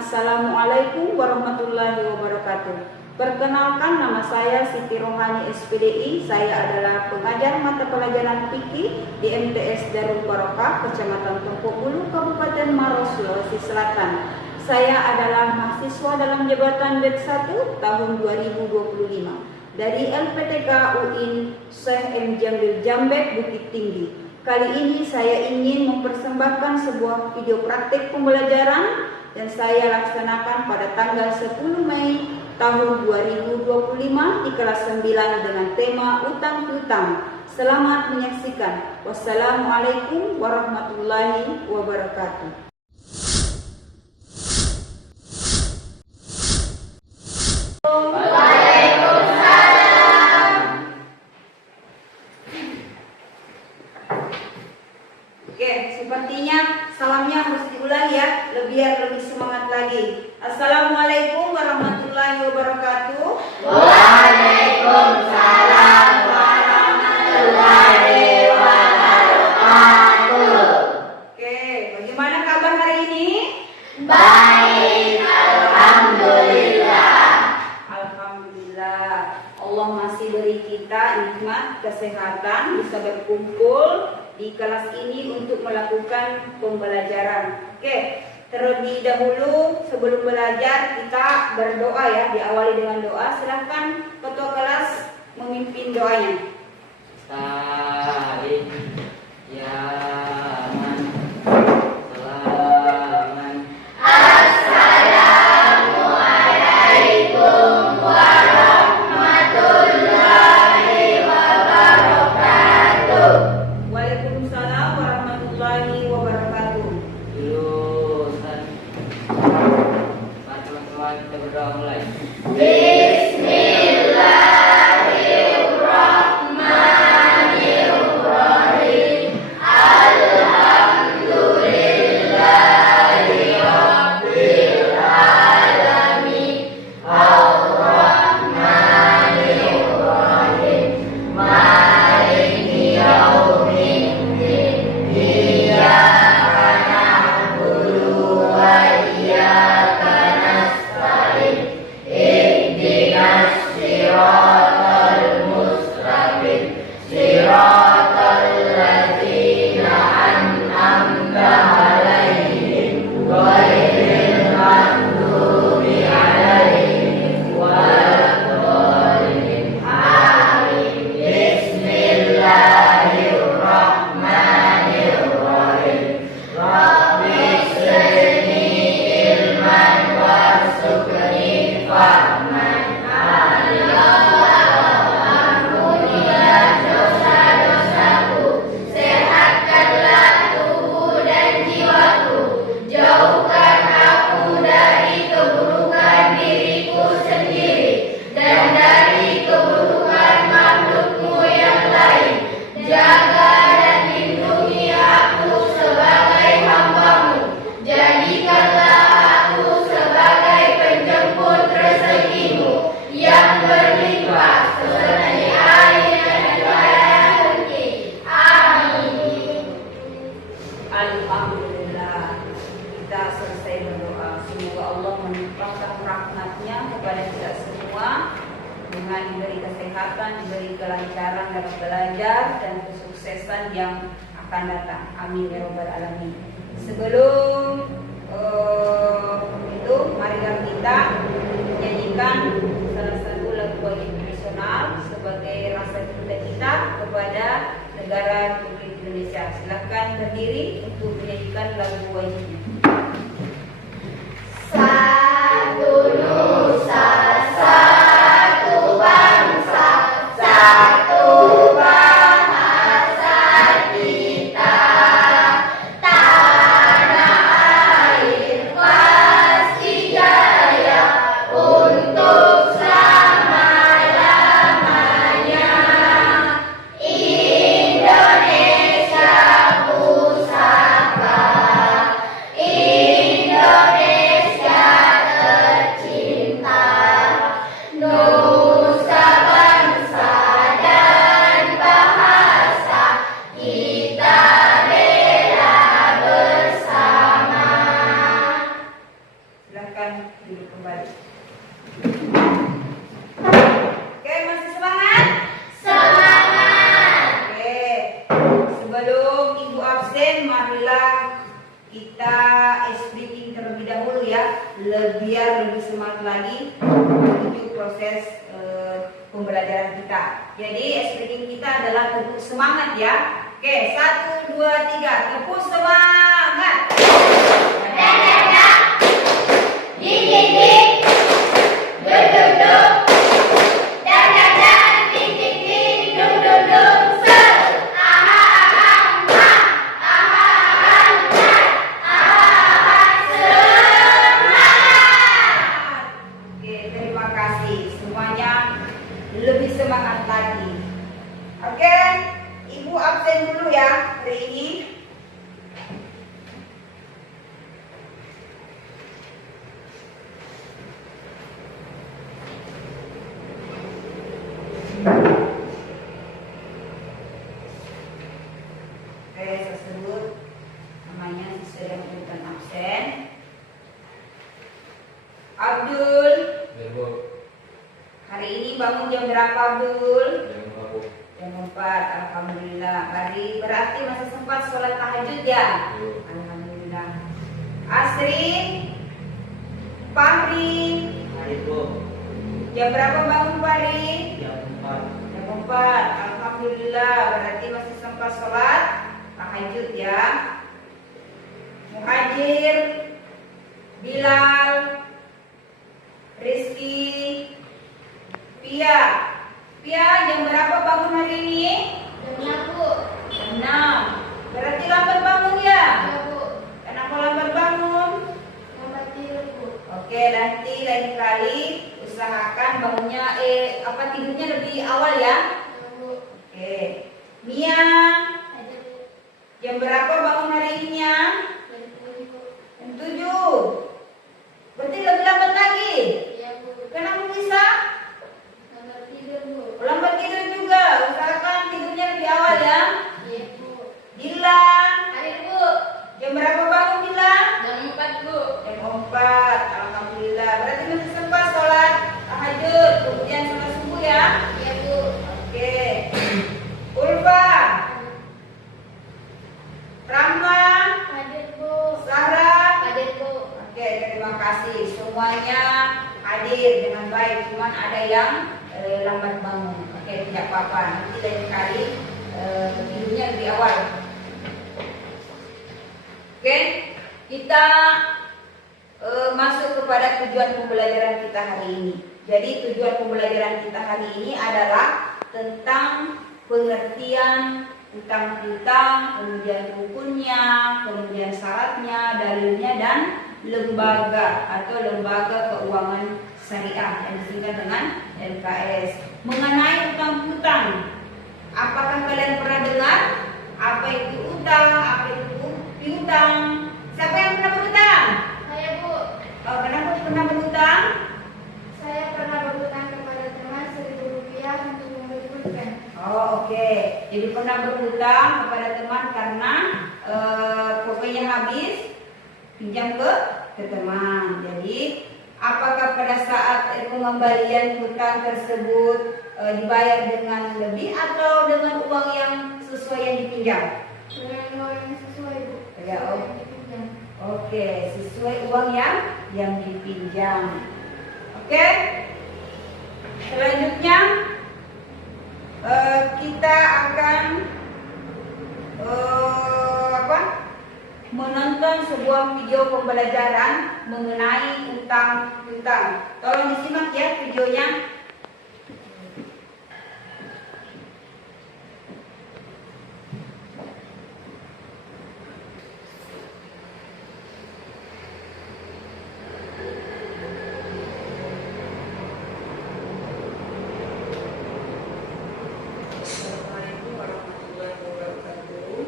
Assalamualaikum warahmatullahi wabarakatuh. Perkenalkan, nama saya Siti Rohani SPDI. Saya adalah pengajar mata pelajaran fikih di MTS Darul Barokah, Kecamatan Tompok Bulu, Kabupaten Maros, Sulawesi Selatan. Saya adalah mahasiswa dalam jabatan Det 1 tahun 2025 dari LPTK UIN Syekh M. Jambil Jambek, Bukit Tinggi. Kali ini saya ingin mempersembahkan sebuah video praktik pembelajaran dan saya laksanakan pada tanggal 10 Mei tahun 2025 di kelas 9 dengan tema utang piutang. Selamat menyaksikan. Wassalamualaikum warahmatullahi wabarakatuh. Oke, sepertinya salamnya harus diulang ya, biar lebih semangat lagi. Assalamualaikum warahmatullahi wabarakatuh. Waalaikumsalam warahmatullahi wabarakatuh. Oke, bagaimana kabar hari ini? Baik, alhamdulillah. Alhamdulillah, Allah masih beri kita nikmat kesehatan, bisa berkumpul di kelas ini untuk melakukan pembelajaran. Oke, terlebih dahulu sebelum belajar kita berdoa ya, diawali dengan doa. Silahkan ketua kelas memimpin doanya. Salim ya man selaman. Assalamualaikum warahmatullahi wabarakatuh. Waalaikumsalam warahmatullahi wabarakatuh. Jurusan teman-teman kita berdoa mulai. Bismillahirrahmanirrahim. Alhamdulillahi rabbil alamin. Ar-Rahmanir-Rahim. Maliki yaumiddin. Iyyaka na'budu wa iyyaka nasta'in. Ihdinas siratal mustaqim. Siratal ladzina an'amta 'alaihim ghairil maghdubi 'alaihim waladdallin. Amin. Bismillahirrahmanirrahim. Rabbi zidni ilman warzuqni fahman. Ampunilah dosa-dosaku, sehatkanlah tubuh dan jiwaku, jauhkan aku dari keburukan diriku sendiri dan dari keburukan makhlukmu yang lain. Jaga dan lindungi aku sebagai hamba-Mu. Jadikanlah aku sebagai penjemput rezeki-Mu yang berlimpah seperti air yang tiada henti. Amin. Alhamdulillah, kita selesai berdoa. Semoga Allah melimpahkan rahmat-Nya kepada kita semua dengan diberi kesehatan, diberi kelancaran dalam belajar dan kesuksesan yang akan datang. Amin ya rabbal alamin. Sebelum itu, marilah kita menyanyikan salah satu lagu wajib nasional sebagai rasa cinta kita kepada negara Republik Indonesia. Silakan berdiri untuk menyanyikan lagu wajibnya. Satu nusa, satu bangsa, satu bahasa kita. Tanah air pasti jaya untuk selama-lamanya. Indonesia pusaka, Indonesia tercinta. biar lebih semangat lagi menuju proses pembelajaran kita. Jadi speaking kita adalah tepuk semangat ya. Oke, 1, 2, 3, tepuk semangat. Ding, duk, duk, duk. Dan, ding, ding, ding, duk, duk, duk. Set. Aha, aha, ma. Aha, aha, nat. Aha, aha, semangat. Oke, terima kasih. Semuanya lebih semangat lagi. Oke, Ibu absen dulu ya hari ini. Oke, saya sebut namanya sesuai dengan urutan absen. Abdul, hari ini bangun jam berapa Abdul? Jam 4, alhamdulillah. Berarti masih sempat sholat tahajud ya? Alhamdulillah. Asri, Fahri, jam berapa bangun Fahri? Jam 4, alhamdulillah. Berarti masih sempat sholat tahajud ya. Muhajir, Bilal, Rizky, Pia, jam berapa bangun hari ini? Jam 6, Bu. Jam 6. Berarti lambat bangun ya? Ya, Bu. Kenapa lambat bangun? Lambat tidur, Bu. Oke, nanti lain kali usahakan bangunnya tidurnya lebih awal ya. Ya, Bu. Oke. Mia, Ada, Bu. jam berapa bangun hari ini ya? Jam 7, Bu. Jam 7. Berarti lebih lambat lagi. Ya, Bu. Kenapa bisa? Lambat tidur, Bu. Lambat tidur juga. Usahakan tidurnya lebih awal ya. Iya, Bu. Gilang, Hadir, Bu. jam berapa bangun Gilang? Jam 4, Bu. Jam 4, alhamdulillah. Berarti masih sempat sholat tahajud, kemudian sholat subuh ya. Iya, Bu. Oke. Ulfa, Rahma, Hadir, Bu. Sarah. Hadir, Bu. Oke, terima kasih. Semuanya hadir dengan baik. Cuman ada yang lambat bangun. Oke, tidak apa-apa. Nanti lain kali tidurnya lebih awal. Oke, kita masuk kepada tujuan pembelajaran kita hari ini. Jadi tujuan pembelajaran kita hari ini adalah tentang pengertian utang-piutang, kemudian rukunnya, kemudian syaratnya, dalilnya, dan lembaga atau lembaga keuangan syariah yang disingkat dengan LKS. Mengenai utang-piutang, apakah kalian pernah dengar apa itu utang, apa itu piutang? Siapa yang pernah berutang? Saya, Bu. Kenapa pernah berutang? Saya pernah berhutang kepada teman Rp1.000 untuk membeli pulpen. Oh, oke. Jadi pernah berhutang kepada teman karena pokoknya habis pinjam ke teman. Jadi apakah pada saat pengembalian hutang tersebut dibayar dengan lebih atau dengan uang yang sesuai yang dipinjam? Dengan uang yang sesuai, Bu. Ya, Sesuai oh. yang dipinjam. Oke, sesuai uang yang dipinjam. Oke. Selanjutnya kita akan menonton sebuah video pembelajaran mengenai utang-piutang. Tolong disimak ya videonya. Assalamualaikum warahmatullahi wabarakatuh.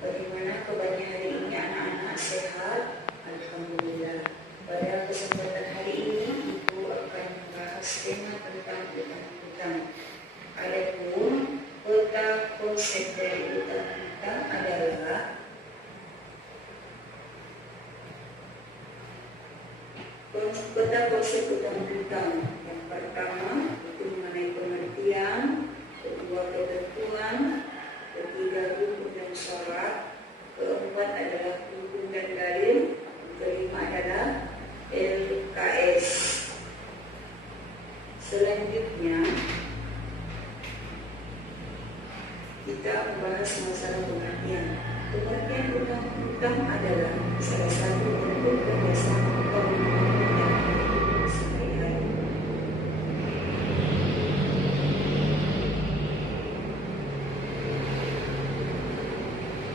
Bagaimana kabarnya hari ini anak-anak, sehat? Alhamdulillah. Pada kesempatan hari ini Ibu akan membahas tema tentang utang-piutang. Adapun peta konsep dari utang-piutang adalah peta konsep utang-piutang. Yang pertama itu mengenai pengertian, kedua ketentuan, ketiga rukun dan syarat, keempat adalah rukun dan dalil, kelima adalah kita membahas masalah pengertian. Pengertian utang adalah salah satu bentuk kerjasama kaum sehari-hari.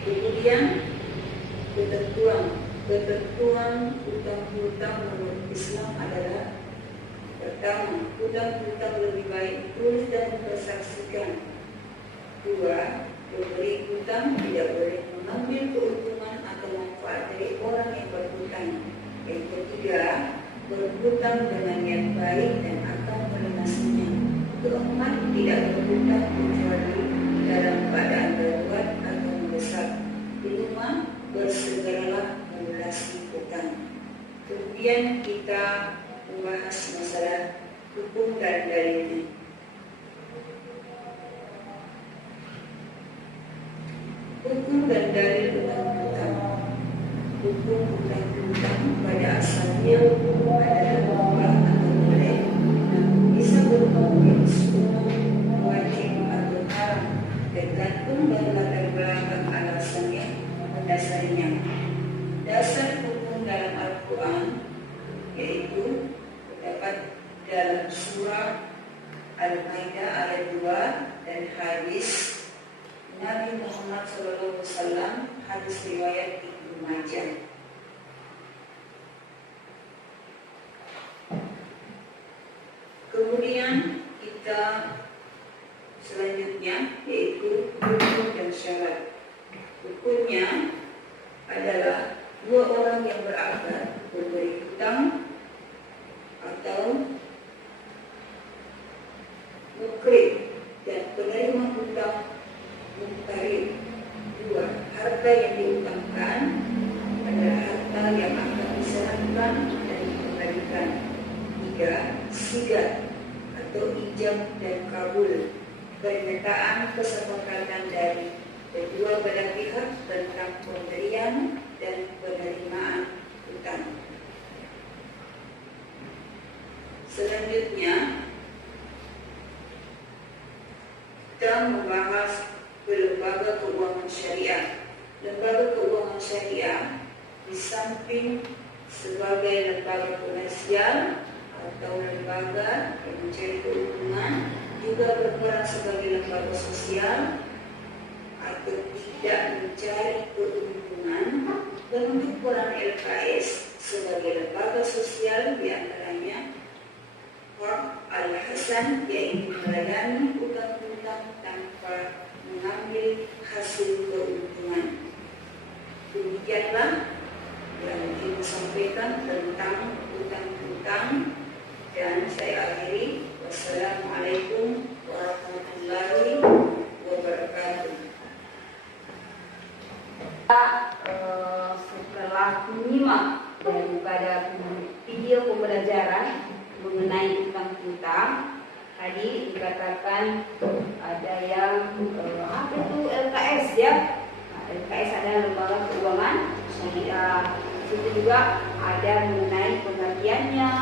Kemudian ketentuan hutang menurut Islam adalah: pertama, hutang lebih baik tulis dan transaksikan. Dua, pemberi hutang tidak boleh mengambil keuntungan atau manfaat dari orang yang berhutang. Yang ketiga, berhutang dengan niat baik dan akan melunasinya. Keempat, tidak berhutang kecuali dalam keadaan darurat atau mendesak. Kelima, bersegeralah melunasi hutang. Kemudian kita membahas masalah hukum dan dalilnya. Hukum dan dalil hutang-hutang. Hukum hutang-hutang pada asalnya adalah mubah atau boleh, namun bisa berupa sunat, wajib atau haram, tergantung dari latar belakang alasannya mendasarinya. Dasar hukum dalam Al-Quran yaitu terdapat dalam surah Al-Maidah ayat 2 dan hadis Nabi Muhammad SAW, hadis riwayat Ibnu Majah. Kemudian kita selanjutnya yaitu hukum dan syarat. Hukumnya adalah dua orang yang berakad memberi hutang atau mukrib dan penerima hutang muktarib. Dua, harta yang diutangkan adalah harta yang akan diserahkan dan dikembalikan. Tiga, sigat atau ijab dan kabul, pernyataan kesepakatan dari kedua belah pihak tentang pemberian dan penerimaan hutang. Selanjutnya kita membahas lembaga keuangan syariah. Lembaga keuangan syariah di samping sebagai lembaga komersial atau lembaga yang mencari keuntungan, juga berperan sebagai lembaga sosial atau tidak mencari keuntungan. Bentuk peran LKS sebagai lembaga sosial diantaranya Qard Al-Hasan, yaitu melayani hutang-hutang tanpa mengambil hasil keuntungan. Demikianlah yang kita sampaikan tentang hutang-hutang, dan saya akhiri. Wassalamualaikum warahmatullahi wabarakatuh. Setelah menyimak daripada video pembelajaran mengenai hutang-hutang, tadi dikatakan ada yang apa itu LKS ya. LKS adalah lembaga keuangan syariah. Itu juga ada mengenai pengertiannya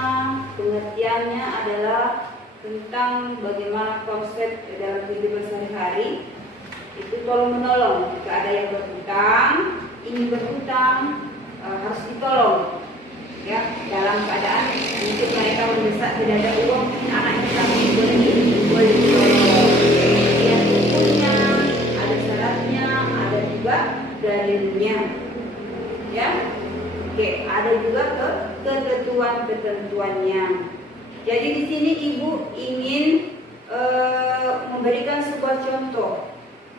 adalah tentang bagaimana konsep dalam kehidupan sehari-hari. Itu tolong menolong. Jika ada yang berhutang, ingin berhutang, harus ditolong ya, dalam keadaan untuk mereka mendesak tidak ada uang, anaknya tapi boleh ditolong. Kemudian hukumnya ada syaratnya, ada juga dalilnya ya. Oke, ada juga ketentuannya. Jadi di sini ibu ingin memberikan sebuah contoh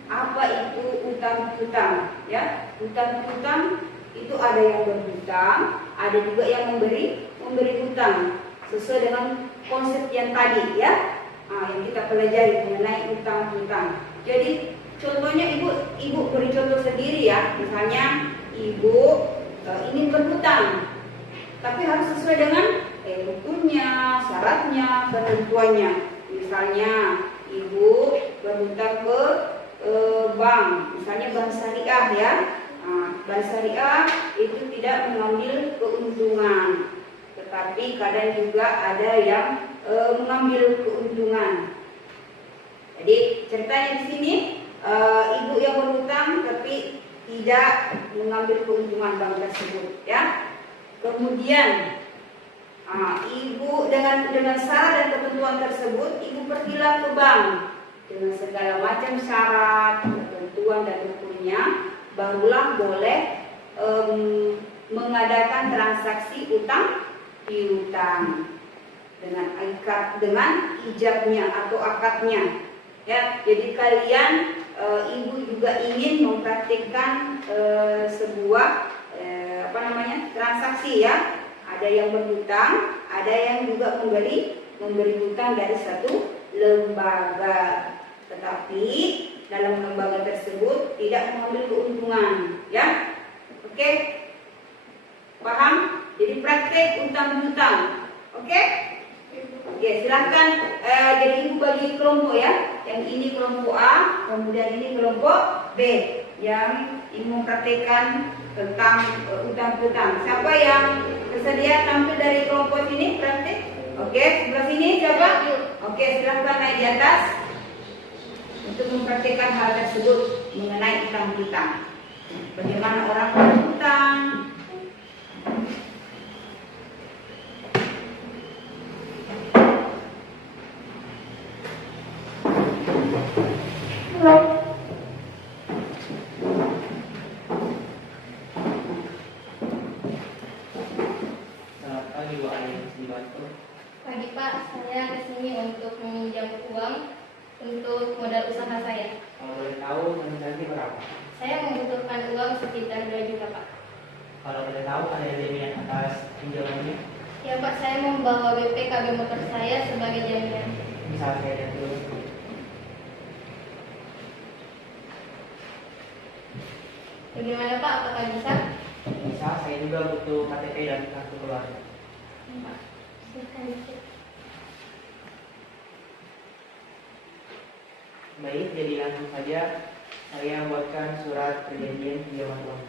apa itu hutang-hutang ya. Hutang-hutang itu ada yang berhutang, ada juga yang memberi hutang sesuai dengan konsep yang tadi ya, yang kita pelajari mengenai hutang-hutang. Jadi contohnya ibu beri contoh sendiri ya. Misalnya ibu ingin berhutang, tapi harus sesuai dengan hukumnya, syaratnya, ketentuannya. Misalnya ibu berhutang ke bank, misalnya bank syariah ya. Bank syariah itu tidak mengambil keuntungan, tetapi kadang juga ada yang mengambil keuntungan. Jadi ceritanya di sini tidak mengambil keuntungan bank tersebut, ya. Kemudian ibu dengan syarat dan ketentuan tersebut, ibu pergilah ke bank dengan segala macam syarat, ketentuan dan hukumnya, barulah boleh mengadakan transaksi utang piutang dengan ijabnya atau akadnya, ya. Jadi kalian ibu juga ingin mempraktikkan sebuah transaksi, ya. Ada yang berhutang, ada yang juga memberi hutang dari satu lembaga, tetapi dalam lembaga tersebut tidak mengambil keuntungan, ya. Oke, paham? Jadi praktek utang piutang, oke? Oke, silahkan. Jadi ibu bagi kelompok, ya. Yang ini kelompok A, kemudian ini kelompok B yang ingin mempraktekkan tentang utang piutang. Siapa yang bersedia tampil dari kelompok ini praktik? Oke, sebelah sini siapa? Oke, silahkan naik di atas untuk mempraktikkan hal tersebut mengenai utang piutang. Bagaimana orang berhutang? Selamat pagi Bu Ayu, dibantu. Pagi Pak, saya kesini untuk meminjam uang untuk modal usaha saya. Kalau boleh tahu transaksi berapa? Saya membutuhkan uang sekitar 2 juta Pak. Kalau boleh tahu ada jaminan atas pinjamannya? Ya Pak, saya membawa BPKB motor saya sebagai jaminan. Bisa saya lihat dulu. Bagaimana Pak, apakah bisa? Bisa, saya juga butuh KTP dan kartu keluarga. Pak, silakan dicek. Baik, jadi langsung saja saya buatkan surat perjanjian pinjaman uang.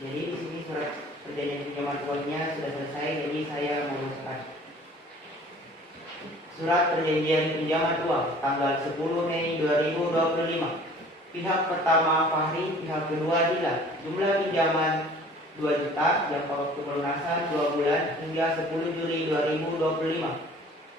Jadi di sini surat perjanjian pinjaman uangnya sudah selesai, jadi saya memutuskan. Surat perjanjian pinjaman uang tanggal 10 Mei 2025. Pihak pertama Fahri, pihak kedua Dila. Jumlah pinjaman 2 juta, jangka waktu pelunasan 2 bulan hingga 10 Juli 2025.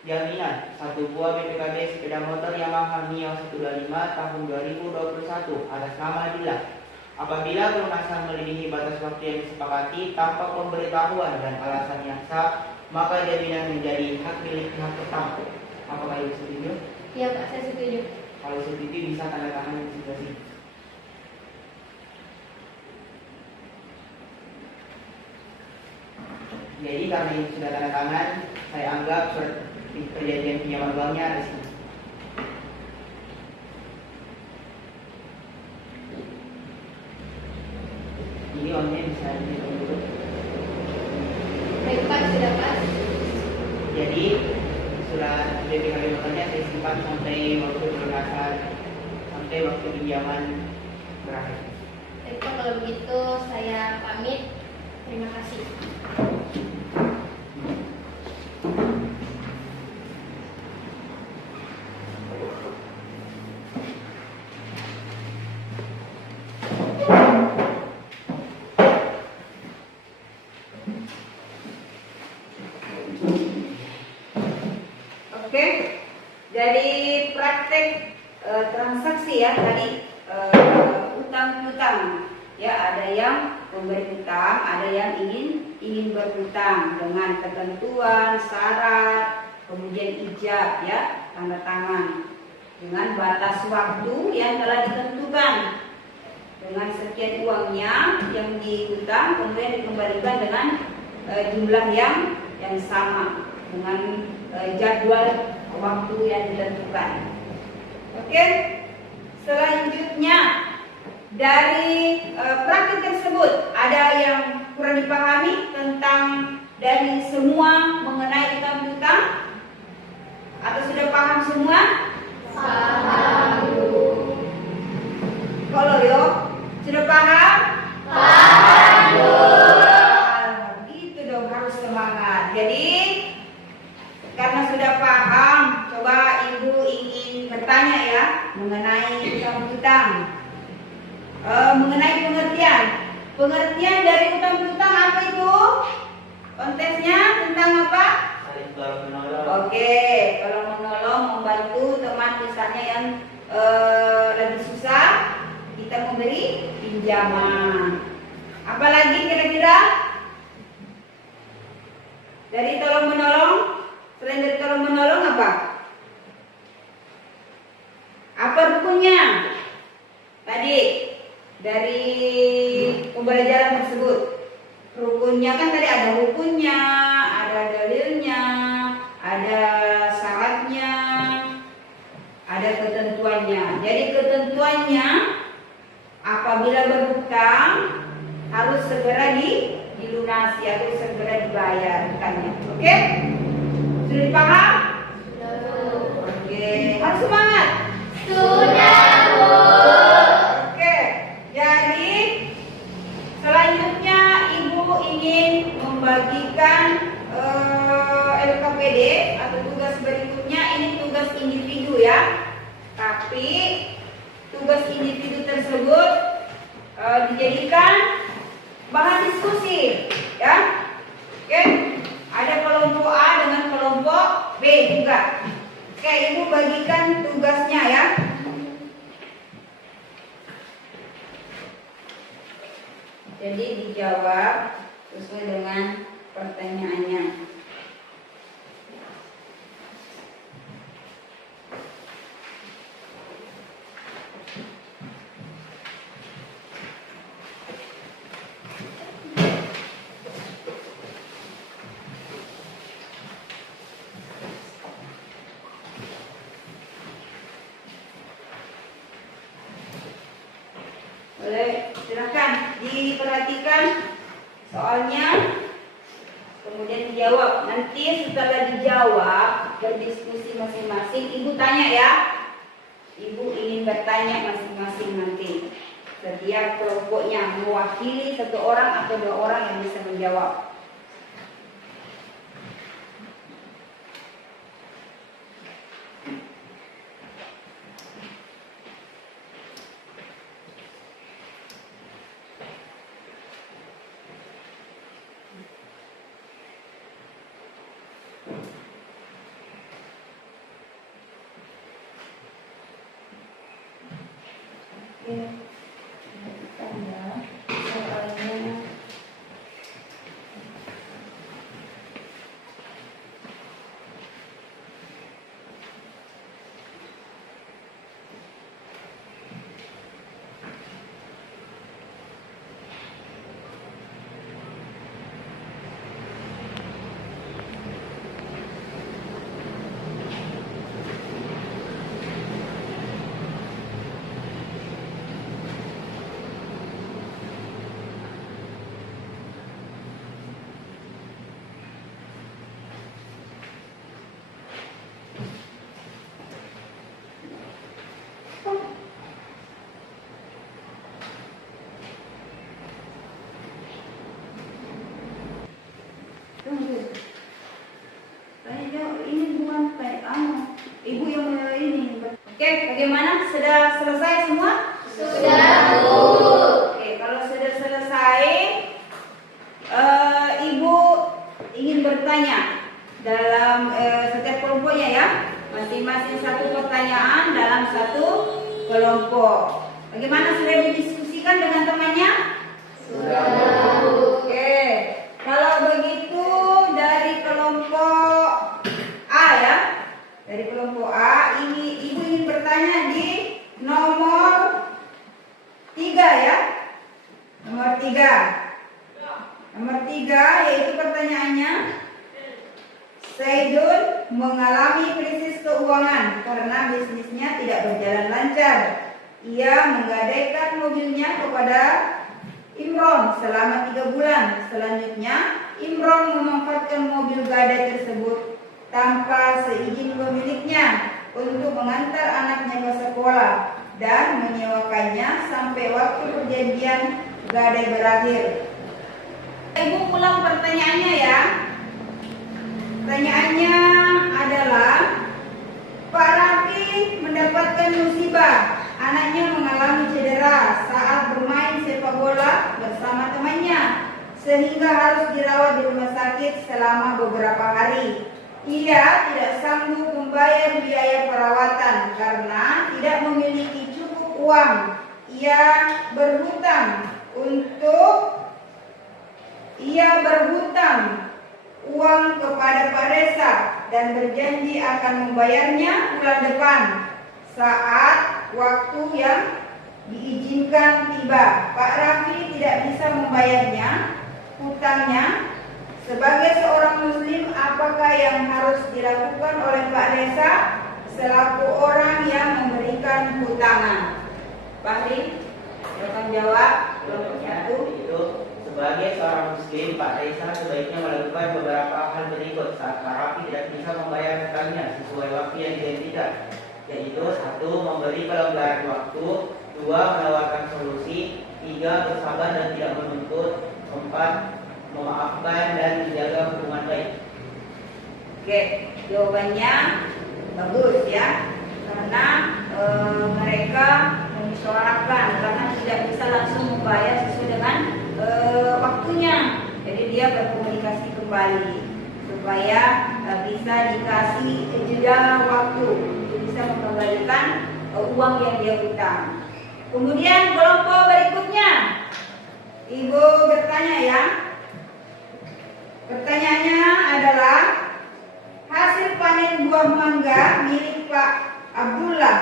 Jaminan 1 buah BPKB sepeda motor Yamaha Mio 125 tahun 2021 atas nama Dila. Apabila pelunasan melebihi batas waktu yang disepakati tanpa pemberitahuan dan alasan yang sah, maka jaminan menjadi hak milik pihak pertama. Apakah Ibu setuju? Ya Pak, saya setuju. Kalau setuju bisa tanda tangan di sebelah sini. Jadi karena ini sudah tanda tangan, saya anggap surat perjanjian pinjaman uangnya ada di sini. Ini uangnya bisa dihitung dulu. Baik Pak, sudah pas. Jadi surat BPKB motornya saya simpan sampai waktu pelunasan, sampai waktu pinjaman berakhir. Baik Pak, kalau begitu saya pamit. Terima kasih. Oke, dari praktek transaksi, ya, tadi utang piutang, ya, ada yang memberi hutang, ada yang ingin berhutang dengan ketentuan, syarat, kemudian ijab, ya, tanda tangan dengan batas waktu yang telah ditentukan, dengan sekian uangnya yang dihutang kemudian dikembalikan dengan jumlah yang sama dengan jadwal waktu yang ditentukan. Oke, selanjutnya dari praktik tersebut ada yang kurang dipahami tentang dari semua mengenai utang piutang atau sudah paham semua? Paham. Kalau yo sudah paham? Paham. Gitu dong Pengertian dari utang piutang apa itu? Kontesnya tentang apa? Saling tolong menolong. Oke, kalau menolong, membantu teman misalnya yang lagi susah, kita memberi pinjaman. Apalagi kira-kira dari tolong menolong? Selain dari tolong menolong apa? Apa rukunnya? Tadi dari pembelajaran tersebut. Rukunnya kan tadi ada rukunnya, ada dalilnya, ada syaratnya, ada ketentuannya. Jadi ketentuannya apabila berhutang harus segera dilunasi atau segera dibayar hutangnya. Oke? Sudah dipaham? Oke, harus semangat. Sudah, Bu. Oke, jadi selanjutnya Ibu ingin membagikan LKPD atau tugas berikutnya. Ini tugas individu ya. Tapi tugas individu tersebut dijadikan bahan diskusi ya. Oke, ada kelompok A dengan kelompok B juga. Oke, Ibu bagikan tugasnya ya. Jadi dijawab sesuai dengan pertanyaannya. Boleh, silakan diperhatikan soalnya, kemudian dijawab. Nanti setelah dijawab, berdiskusi masing-masing, Ibu tanya ya. Ibu ingin bertanya masing-masing nanti. Setiap kelompoknya mewakili satu orang atau dua orang yang bisa menjawab. Oke, perhatikan ya soalnya. Tunggu. Tanya ini bukan tanya Ibu yang ini. Oke, bagaimana? Sudah selesai semua? Sudah, Bu. Oke, kalau sudah selesai, Ibu ingin bertanya dalam setiap kelompoknya ya, masing-masing satu pertanyaan dalam satu kelompok. Bagaimana, sudah didiskusikan dengan temannya? Sudah, Bu. Oke, kalau begitu dari kelompok A ya, dari kelompok A ini Ibu ingin bertanya di nomor 3 ya, nomor 3. Nomor 3 yaitu pertanyaannya, Saidun mengalami krisis keuangan karena bisnisnya tidak berjalan lancar. Ia menggadaikan mobilnya kepada Imron selama 3 bulan. Selanjutnya, Imron memanfaatkan mobil gadai tersebut tanpa seizin pemiliknya untuk mengantar anaknya ke sekolah dan menyewakannya sampai waktu perjanjian gadai berakhir. Ibu ulang pertanyaannya ya. Pertanyaannya adalah, Pak Raffi mendapatkan musibah. Anaknya mengalami cedera saat bermain sepak bola bersama teman sehingga harus dirawat di rumah sakit selama beberapa hari. Ia tidak sanggup membayar biaya perawatan karena tidak memiliki cukup uang. Ia berhutang uang kepada Pak Resa dan berjanji akan membayarnya bulan depan saat waktu yang diizinkan tiba. Pak Raffi tidak bisa membayarnya hutangnya. Sebagai seorang muslim, apakah yang harus dilakukan oleh Pak Resa selaku orang yang memberikan hutangan? Fahri, silakan jawab. Itu sebagai seorang muslim, Pak Resa sebaiknya melakukan beberapa hal berikut saat Pak Raffi tidak bisa membayar hutangnya sesuai waktu yang dijanjikan, yaitu 1. Memberi pelonggaran waktu, 2. Menawarkan solusi, 3. Bersabar dan tidak menuntut, 4. Memaafkan dan menjaga hubungan baik. Oke, jawabannya bagus ya, karena mereka memusyawarahkan karena tidak bisa langsung membayar sesuai dengan waktunya. Jadi dia berkomunikasi kembali supaya bisa dikasih jeda waktu untuk bisa mengembalikan uang yang dia hutang. Kemudian kelompok berikutnya, Ibu bertanya ya. Pertanyaannya adalah hasil panen buah mangga milik Pak Abdullah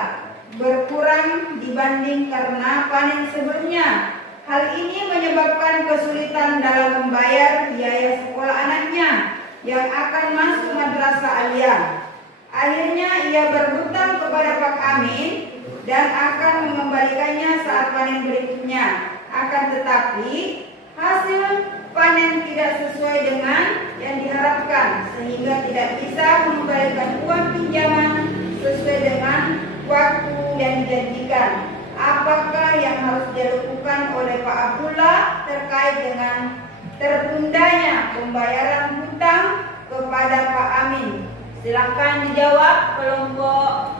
berkurang dibanding karena panen sebelumnya. Hal ini menyebabkan kesulitan dalam membayar biaya sekolah anaknya yang akan masuk madrasah aliyah. Akhirnya ia berhutang kepada Pak Amin dan akan mengembalikannya saat panen berikutnya. Akan tetapi hasil panen tidak sesuai dengan yang diharapkan sehingga tidak bisa mengembalikan uang pinjaman sesuai dengan waktu yang dijanjikan. Apakah yang harus dilakukan oleh Pak Abdullah terkait dengan tertundanya pembayaran hutang kepada Pak Amin? Silakan dijawab kelompok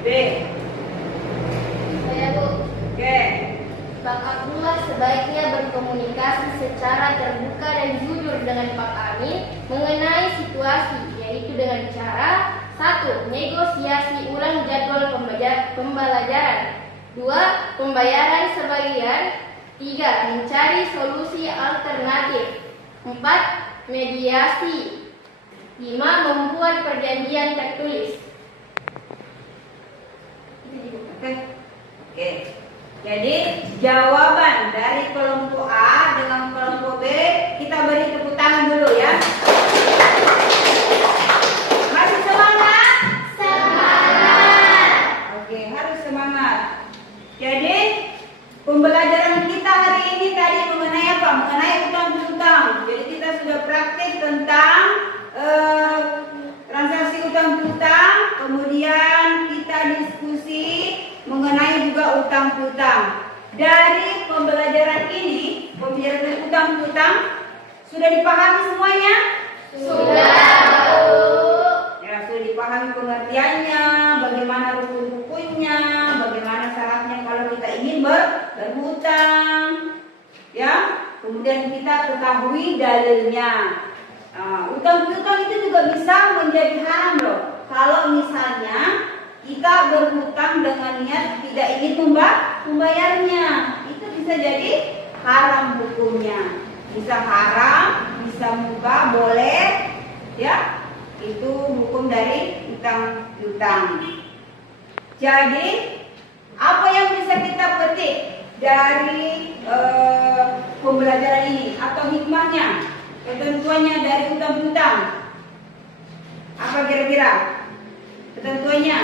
B. Saya Bu. Oke. Pak Abdullah sebaiknya berkomunikasi secara terbuka dan jujur dengan Pak Amin mengenai situasi, yaitu dengan cara 1. Negosiasi ulang jadwal pembelajaran, 2. Pembayaran sebagian, 3. Mencari solusi alternatif, 4. Mediasi, 5. Membuat perjanjian tertulis. Oke. Jadi jawaban dari kelompok A dengan kelompok B kita beri tepuk tangan dulu ya. Masih semangat? Semangat. Oke, harus semangat. Jadi pembelajaran kita hari ini tadi mengenai apa? Mengenai utang piutang. Jadi kita sudah praktik tentang transaksi utang piutang, kemudian kita diskusi mengenai juga utang piutang. Dari pembelajaran ini, pembelajaran utang piutang sudah dipahami semuanya? Sudah. Ya, sudah dipahami pengertiannya, bagaimana rukun-rukunnya, bagaimana syaratnya kalau kita ingin berhutang. Ya, kemudian kita ketahui dalilnya. Utang piutang itu juga bisa menjadi haram loh. Kalau misalnya kita berhutang dengan niat tidak ingin membayarnya, itu bisa jadi haram hukumnya. Bisa haram, bisa mubah, boleh, ya. Itu hukum dari utang piutang. Jadi apa yang bisa kita petik dari pembelajaran ini atau hikmahnya, ketentuannya dari utang piutang? Apa kira-kira ketentuannya?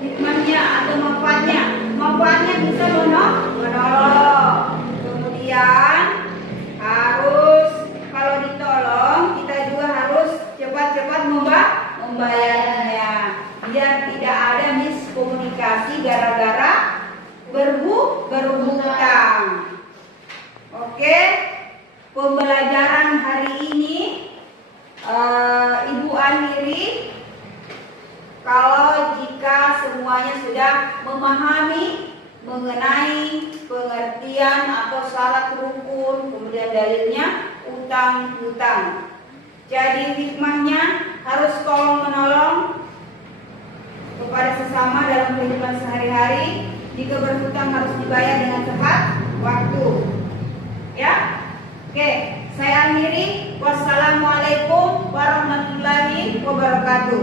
Hikmahnya atau manfaatnya? Manfaatnya bisa menolong. Kemudian harus kalau ditolong kita juga harus cepat-cepat membayarnya biar tidak ada miskomunikasi gara-gara berhutang. Oke, pembelajaran hari ini Ibu akhiri. Kalau jika semuanya sudah memahami mengenai pengertian atau syarat rukun, kemudian dalilnya utang hutang. Jadi hikmahnya harus tolong menolong kepada sesama dalam kehidupan sehari-hari. Jika berhutang harus dibayar dengan tepat waktu. Ya, oke. Saya akhiri. Wassalamualaikum warahmatullahi wabarakatuh.